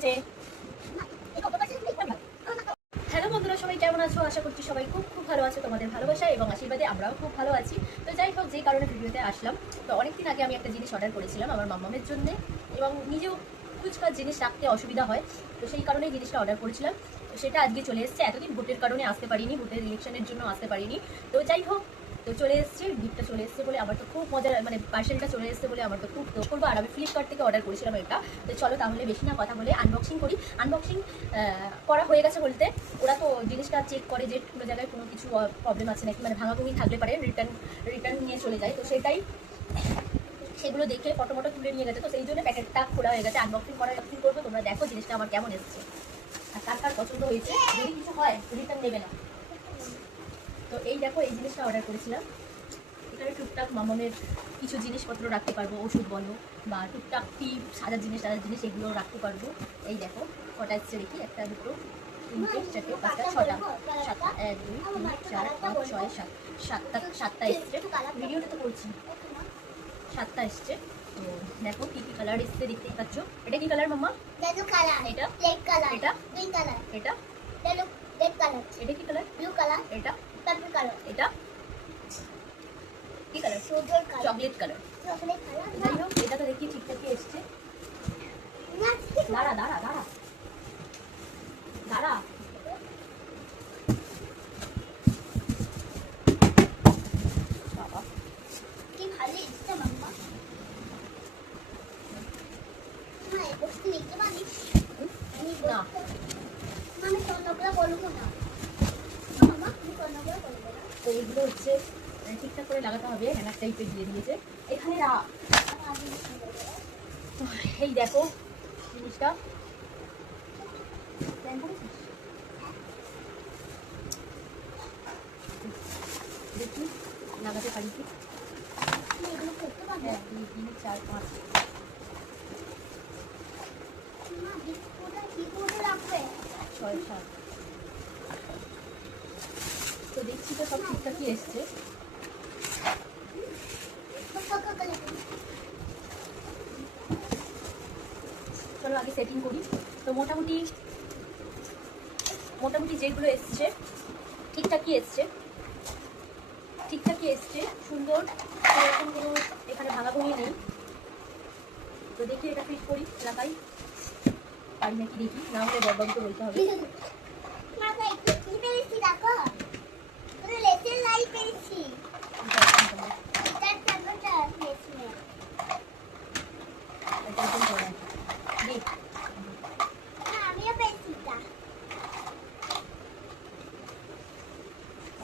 হয়েছে। হ্যালো বন্ধুরা, সবাই কেমন আছো? আশা করছি সবাই খুব খুব ভালো আছো। তোমাদের ভালোবাসা এবং আশীর্বাদে আমরাও খুব ভালো আছি। তো যাই হোক, যে কারণে ভিডিওতে আসলাম, তো অনেকদিন আগে আমি একটা জিনিস অর্ডার করেছিলাম আমার মাম্মামের জন্য, এবং নিজেও কুচকার জিনিস রাখতে অসুবিধা হয়, তো সেই কারণেই জিনিসটা অর্ডার করেছিলাম। তো সেটা আজকে চলে এসেছে। এতদিন ভোটের কারণে আসতে পারিনি, ভোটের ইলেকশনের জন্য আসতে পারিনি। তো যাই হোক, তো চলে এসছে, গিফটটা চলে এসছে বলে আমার তো খুব মজা, মানে পার্সেলটা চলে এসছে বলে আমার তো খুব দোষ করবো। আর আমি ফ্লিপকার্ট থেকে অর্ডার করেছিলাম এটা। তো চলো তাহলে বেশি না কথা বলে আনবক্সিং করি। আনবক্সিং করা হয়ে গেছে বলতে, ওরা তো জিনিসটা চেক করে যে কোনো জায়গায় কোনো কিছু প্রবলেম আছে নাকি, মানে ভাঙাভুঙি থাকলে পারে রিটার্ন নিয়ে চলে যায়। তো সেটাই, সেগুলো দেখে ফটো তুলে নিয়ে গেছে। তো সেই জন্য প্যাকেটটা খোলা হয়ে গেছে, আনবক্সিং করবো। তোমরা দেখো জিনিসটা আমার কেমন এসেছে আর কার কার পছন্দ হয়েছে। যদি কিছু হয় রিটার্ন নেবে না। তো এই দেখো, এই জিনিসটা অর্ডার করেছিলাম। এখানে টুকটাক মামামের কিছু জিনিসপত্র রাখতে পারবো, ওষুধ বলো বা টুকটাক টিপ, সাজার জিনিস এগুলো রাখতে পারবো। এই দেখো কটা এসছে দেখি, একটা দুটো তিনটে চারটে পাঁচটা ছটা সাতটা, 1 2 3 4 5 6 7 সাতটা এসছে। ভিডিওটা তো করছি, 7টা এসছে। তো দেখো কি কি কালার এসছে, দেখতেই পাচ্ছ। এটা কি কালার মাম্মা? এটা রেড কালার, এটা গ্রিন কালার, এটা রেড কালার, এটা কি কালার? ব্লু কালার, এটা পার্পল কালার, এটা কি কালার? Chocolate colour. যাই হোক, এটা তো দেখি ঠিকঠাকই এসছে। দাঁড়া দাঁড়া দাঁড়া দাঁড়া, বাবা কি ভালো এসছে মাম্মা। না আমি স্বর্ণগুলো বলবো না মাম্মা, তুমি স্বর্ণগুলো বলবো না। তো এইগুলো হচ্ছে ঠিকঠাক করে লাগাতে হবে, হ্যাঙ্গার টাইপের দিয়ে দিয়েছে এখানে। এই দেখো জিনিসটা, দেখি লাগাতে পারি কি। 1 2 3 4 5 6 7। তো দেখছি তো সব ঠিকঠাকই এসছে। চলো আগে সেটিং করি। তো মোটামুটি যেগুলো এসছে ঠিকঠাকই এসছে, সুন্দর, এরকম কোনো এখানে ভাঙাভুঙি নেই। তো দেখি এটা ফিট করি, লাগাই পারি নাকি দেখি, না হলে বড়বাবুকে বলতে হবে।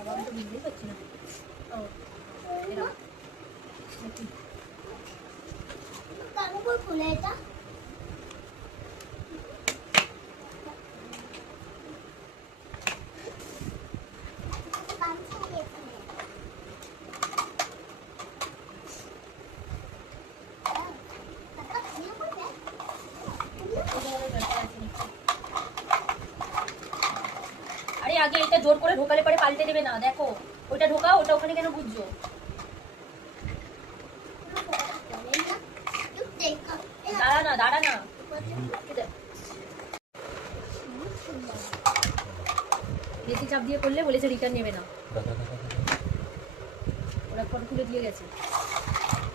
আমি তো বুঝতেই পারছি না। ও খুলে এটা আরে আগে এটা জোর করে ঢোকালে পরে পাল্টে দেবে না। দেখো ওটা ঢোকাও, ওটা ওখানে কেন বুঝছো? দাঁড়া না বেশি চাপ দিয়ে করলে বলেছে রিটার্ন নেবে না। ওরা ফটো তুলে দিয়ে গেছে।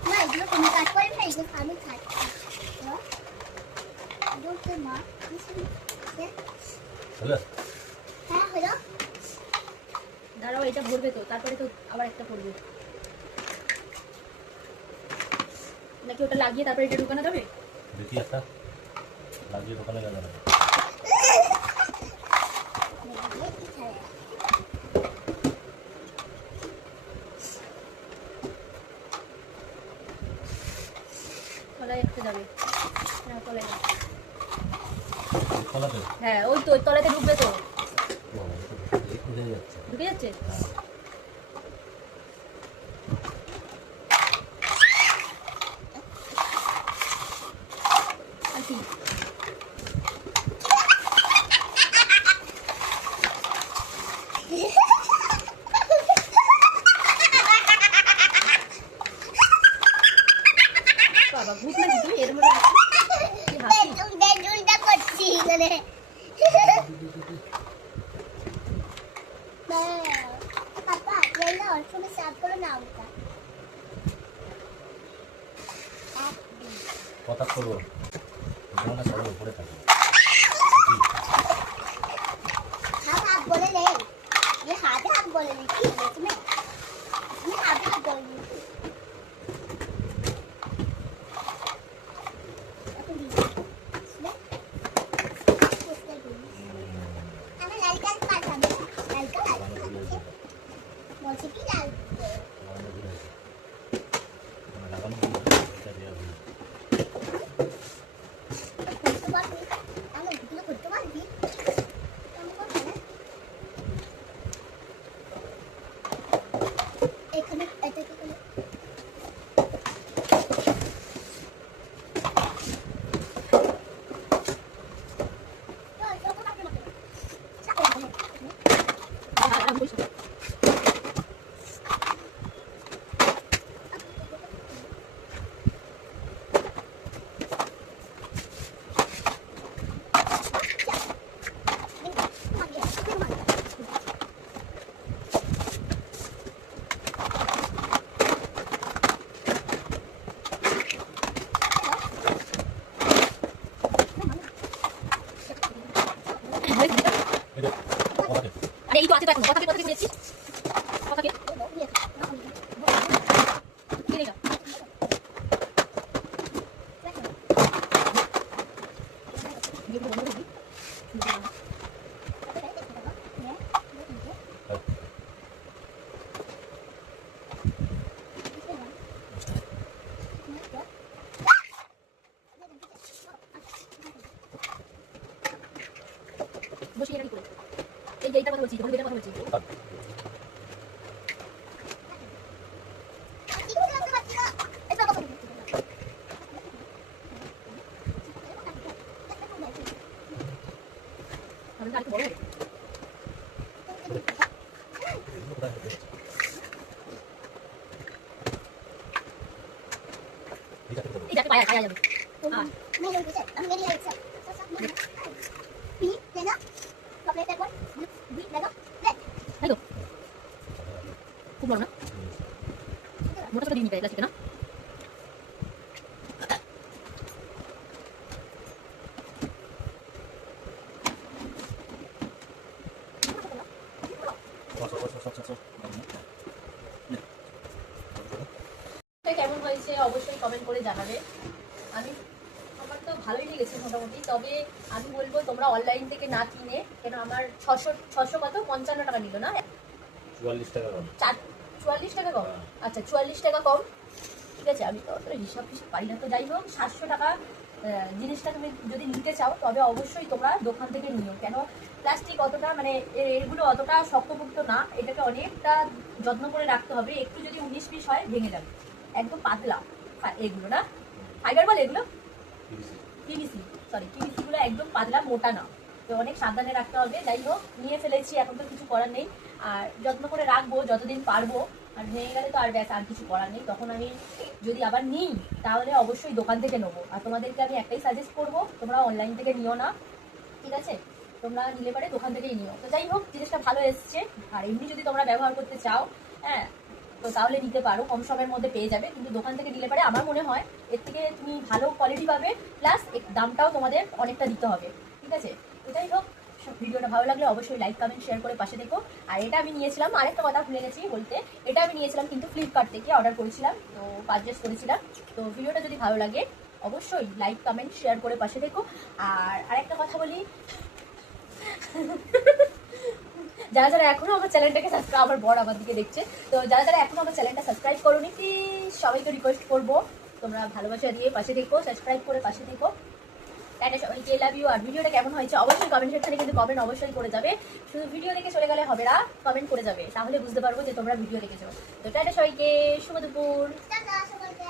না এগুলো তুমি কাট করে না, এগুলো আমি কাট মা। হ্যাঁ হলো, দাঁড়াও এটা ভরবে তো, তারপরে তো আবার একটা করবে নাকি ওটা লাগিয়ে তারপরে এটা ঢোকানো যাবে? দেখি একটা লাগিয়ে ঢোকানো যাবে না। তলায় একটা যাবে, হ্যাঁ তলায়, হ্যাঁ ওই তো তলাতে ঢুকবে তো, ঢুকে যাচ্ছে। বাবা ভূত নাকি তুই? এর মধ্যে কি হাসি? রে পাপা এই না অল্প সাফ করে নাও ওটা কথা করবো মনে সবার উপরে থাকে हाथ हाथ बोले ले ये हाथ हाथ बोले ले की तुम्हें ये हाथ हाथ बोले ले अपन दी सुने उसके दी हमें लाल का पास हमें लाल का मुझे की लाल লাগানো এটা দেওয়া হলো तो बात नहीं हमें किलो खुद तो बात भी এখানে এটা কি করে এটা কথাকে আরে এই তো আছে তো এখন কথা কে দিয়েছি কথা কে কে দেগা ভিডিও বন্ধ করবি বসে এটা কি করে এই যে এটা কথা বলছি তোমাদের কথা বলছি আমাদের আর বড় এটা পায়া খায়া যাবে नहीं नहीं कुछ हम मेरी लाइट से पी लेना कपड़े पे कोई भी लगा ले তাই তো খুব বড় না মোটা ছোট দিয়ে নিতে প্লাস্টিক না কেমন হয়েছে অবশ্যই কমেন্ট করে জানাবে আমি আমার তো ভালোই লেগেছে মোটামুটি তবে আমি বলবো তোমরা অনলাইন থেকে না কিনে কেন আমার 600 কত 55 টাকা নিল না 44 টাকা দাম 44 টাকা কম আচ্ছা 44 টাকা কম ঠিক আছে আমি তো অতটা হিসাব পাই না তো যাই হোক 700 টাকা জিনিসটা তুমি যদি নিতে চাও তবে অবশ্যই তোমরা দোকান থেকে নিও কেন প্লাস্টিক অতটা মানে এগুলো অতটা শক্তপোক্ত না এটাকে অনেকটা যত্ন করে রাখতে হবে একটু যদি 19-20 হয় ভেঙে যাবে একদম পাতলা এগুলো না ফাইবার বলে এগুলো পিভিসি গুলো একদম পাতলা মোটা না তো অনেক সাবধানে রাখতে হবে যাই হোক নিয়ে ফেলেছি এখন তো কিছু করার নেই আর যত্ন করে রাখবো যতদিন পারবো আর ভেঙে গেলে তো আর ব্যাস আর কিছু করার নেই তখন আমি যদি আবার নিই তাহলে অবশ্যই দোকান থেকে নেবো আর তোমাদেরকে আমি একটাই সাজেস্ট করবো তোমরা অনলাইন থেকে নিও না ঠিক আছে তোমরা নিলে পারে দোকান থেকেই নিও তো যাই হোক জিনিসটা ভালো এসছে আর এমনি যদি তোমরা ব্যবহার করতে চাও হ্যাঁ তো তাহলে নিতে পারো কম সময়ের মধ্যে পেয়ে যাবে কিন্তু দোকান থেকে নিলে পারে আমার মনে হয় এর থেকে তুমি ভালো কোয়ালিটি পাবে প্লাস দামটাও তোমাদের অনেকটা দিতে হবে ঠিক আছে তো যাই হোক ভিডিওটা ভালো লাগলে অবশ্যই লাইক কমেন্ট শেয়ার করে পাশে দেখো আর এটা আমি নিয়েছিলাম আরেকটা কথা ভুলে গেছি বলতে এটা আমি নিয়েছিলাম কিন্তু ফ্লিপকার্ট থেকে অর্ডার করেছিলাম তো পারচেস করেছিলাম তো ভিডিওটা যদি ভালো লাগে অবশ্যই লাইক কমেন্ট শেয়ার করে পাশে দেখো আর আরেকটা কথা বলি যারা যারা এখনো আমার চ্যানেলটাকে সাবস্ক্রাইব আমার বড় আমার দিকে দেখছে তো যারা যারা এখনো আমার চ্যানেলটা সাবস্ক্রাইব করোনি প্লিজ সবাইকে রিকোয়েস্ট করবো তোমরা ভালোবাসা দিয়ে পাশে দেখো সাবস্ক্রাইব করে পাশে দেখো টাটা সবাইকে লাভ ইউ আর ভিডিওটা কেমন হয়েছে অবশ্যই কমেন্ট সেকশনে কিন্তু কমেন্ট অবশ্যই করে যাবে শুধু ভিডিও দেখে চলে গেলে হবে না কমেন্ট করে যাবে তাহলে বুঝতে পারবো যে তোমরা ভিডিও দেখেছো তো টাটা সবাইকে শুভ দুপুর টাটা সবাইকে